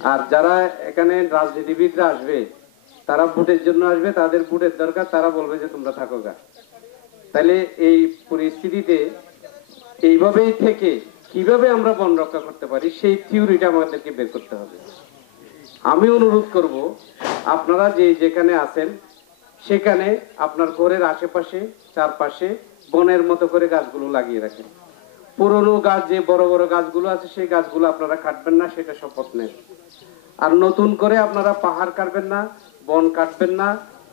আর যারা এখানে রাজনীতিবিদরা আসবে, তারা ভোটের জন্য আসবে, তাদের ভোটের দরকার, তারা বলবে যে তোমরা থাকো গা। তাহলে এই পরিস্থিতিতে এইভাবেই থেকে কিভাবে আমরা বন রক্ষা করতে পারি সেই থিওরিটা আমাদেরকে বের করতে হবে। আমি অনুরোধ করব, আপনারা যেখানে আছেন সেখানে আপনার ঘরের আশেপাশে চারপাশে বনের মতো করে গাছগুলো লাগিয়ে রাখেন। পুরনো গাছ, যে বড় বড় গাছগুলো আছে সেই গাছগুলো আপনারা কাটবেন না, সেটা শপথ নেন। আর নতুন করে আপনারা পাহাড় কাটবেন না, বন কাটবেন না,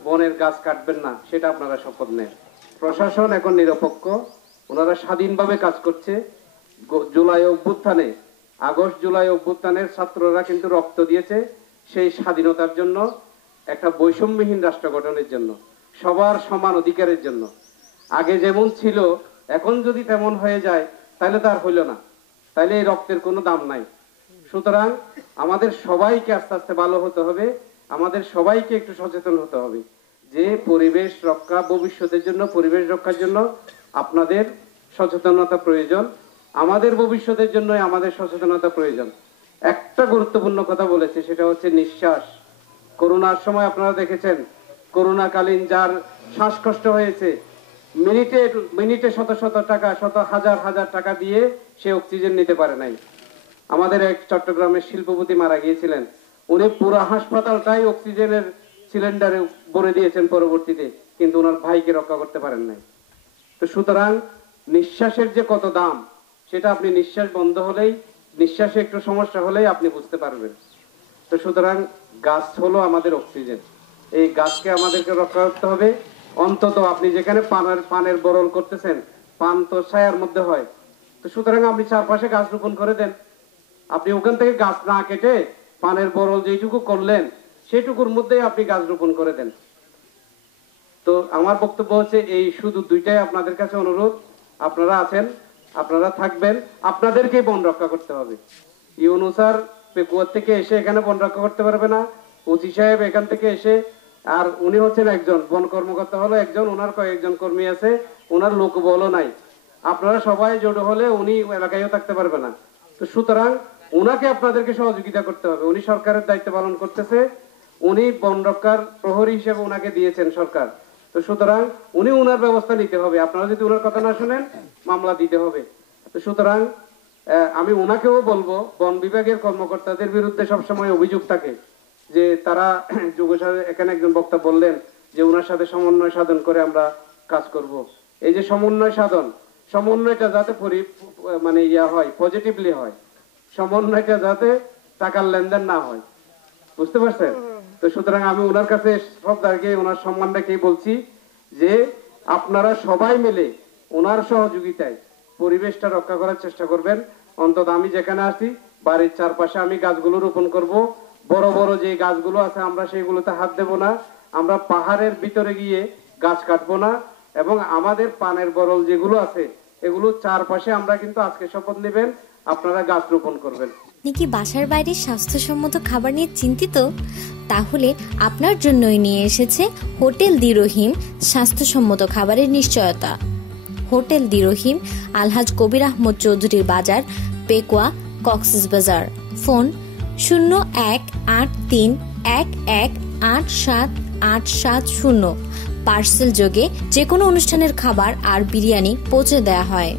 বনের গাছ কাটবেন না, সেটা আপনারা শপথ নেন। প্রশাসন এখন নিরপেক্ষ, ওনারা স্বাধীনভাবে কাজ করছে। জুলাই অভ্যুত্থানে, আগস্ট জুলাই অভ্যুত্থানের ছাত্ররা কিন্তু রক্ত দিয়েছে সেই স্বাধীনতার জন্য, একটা বৈষম্যহীন রাষ্ট্র গঠনের জন্য, সবার সমান অধিকারের জন্য। আগে যেমন ছিল এখন যদি তেমন হয়ে যায় তাহলে তো আর হইল না, তাহলে এই রক্তের কোনো দাম নাই। সুতরাং আমাদের সবাইকে আস্তে আস্তে ভালো হতে হবে, আমাদের সবাইকে একটু সচেতন হতে হবে যে পরিবেশ রক্ষা, ভবিষ্যতের জন্য পরিবেশ রক্ষার জন্য আপনাদের সচেতনতা প্রয়োজন, আমাদের ভবিষ্যতের জন্য আমাদের সচেতনতা প্রয়োজন। একটা গুরুত্বপূর্ণ কথা বলেছে, সেটা হচ্ছে নিঃশ্বাস। করোনার সময় আপনারা দেখেছেন, করোনাকালীন যার শ্বাসকষ্ট হয়েছে, মিনিটে শত শত টাকা, হাজার হাজার টাকা দিয়ে সে অক্সিজেন নিতে পারে নাই। আমাদের এক চট্টগ্রামের শিল্পপতি মারা গিয়েছিলেন, উনি পুরো হাসপাতালটাই অক্সিজেনের সিলিন্ডারে ভরে দিয়েছেন পরবর্তীতে, কিন্তু ওনার ভাইকে রক্ষা করতে পারেন নাই। তো সুতরাং নিঃশ্বাসের যে কত দাম, সেটা আপনি নিঃশ্বাস বন্ধ হলেই, নিঃশ্বাসে একটু সমস্যা হলেই আপনি বুঝতে পারবেন। তো সুতরাং গাছ হলো আমাদের অক্সিজেন, এই গাছকে আমাদেরকে রক্ষা করতে হবে। অন্তত আপনি যেখানে পানের বরল করতেছেন, পান তো ছায়ার মধ্যে হয়, তো সুতরাং আপনি চারপাশে গাছ রোপণ করে দেন। আপনি ওখান থেকে গাছ না কেটে পানের বরল যেটুকু করলেন সেটুকুর মধ্যেই আপনি গাছ রোপণ করে দেন। তো আমার বক্তব্য হচ্ছে এই, শুধু দুইটাই আপনাদের কাছে অনুরোধ। আপনারা আছেন, আপনারা থাকবেন, আপনাদেরকেই বন রক্ষা করতে হবে। ইউনূস স্যার পেকুয়ার থেকে এসে এখানে বন রক্ষা করতে পারবে না, ওসি সাহেব এখান থেকে এসে, আর উনি হচ্ছেন একজন বন কর্মকর্তা, হলো একজন, ওনার কয়েকজন কর্মী আছে, ওনার লোকবলও নাই। আপনারা সবাই জড়ো হলে উনি এলাকায়ও থাকতে পারবে না। তো সুতরাং ওনাকে আপনাদেরকে সহযোগিতা করতে হবে। উনি সরকারের দায়িত্ব পালন করতেছে, উনি বন রক্ষার প্রহরী হিসেবে ওনাকে দিয়েছেন সরকার। তো সুতরাং উনি ওনার ব্যবস্থা নিতে হবে। আপনারা যদি ওনার কথা না শুনেন মামলা দিতে হবে। তো সুতরাং আমি ওনাকেও বলবো, বন বিভাগের কর্মকর্তাদের বিরুদ্ধে সবসময় অভিযোগ থাকে যে তারা, এখানে একজন বক্তা বললেন যে ওনার সাথে সমন্বয় সাধন করে আমরা কাজ করব। এই যে সমন্বয় সাধন, সমন্বয়টা যাতে মানে হয়, পজিটিভলি হয়, সমন্বয়টা যাতে টাকার লেনদেন না হয়, বুঝতে পারছেন? তো সুতরাং আমি ওনার কাছে শ্রদ্ধাকে, ওনার সম্মান রেখেই বলছি যে আপনারা সবাই মিলে ওনার সহযোগিতায় পরিবেশটা রক্ষা করার চেষ্টা করবেন। অন্তত আমি যেখানে আছি বাড়ির চারপাশে আমি গাছগুলো রোপণ করব। বড় বড় যে গাছগুলো আছে আমরা সেগুলোতে হাত দেব না, আমরা পাহাড়ের ভিতরে গিয়ে গাছ কাটবো না, এবং আমাদের পানের বরল যেগুলো আছে এগুলো চারপাশে আমরা কিন্তু আজকে শপথ নেবেন, আপনারা গাছ রোপণ করবেন। আপনি কি বাসার বাইরে স্বাস্থ্যসম্মত খাবার নিয়ে চিন্তিত? তাহলে আপনার জন্যই নিয়ে এসেছে হোটেল দি রহিম স্বাস্থ্যসম্মত খাবারের নিশ্চয়তা। হোটেল দি রহিম, আলহাজ কবির আহমদ চৌধুরীর বাজার, পেকুয়া, কক্সবাজার। ফোন 018311878770। পার্সেল যোগে যে কোনো অনুষ্ঠানের খাবার আর বিরিয়ানি পৌঁছে দেওয়া হয়।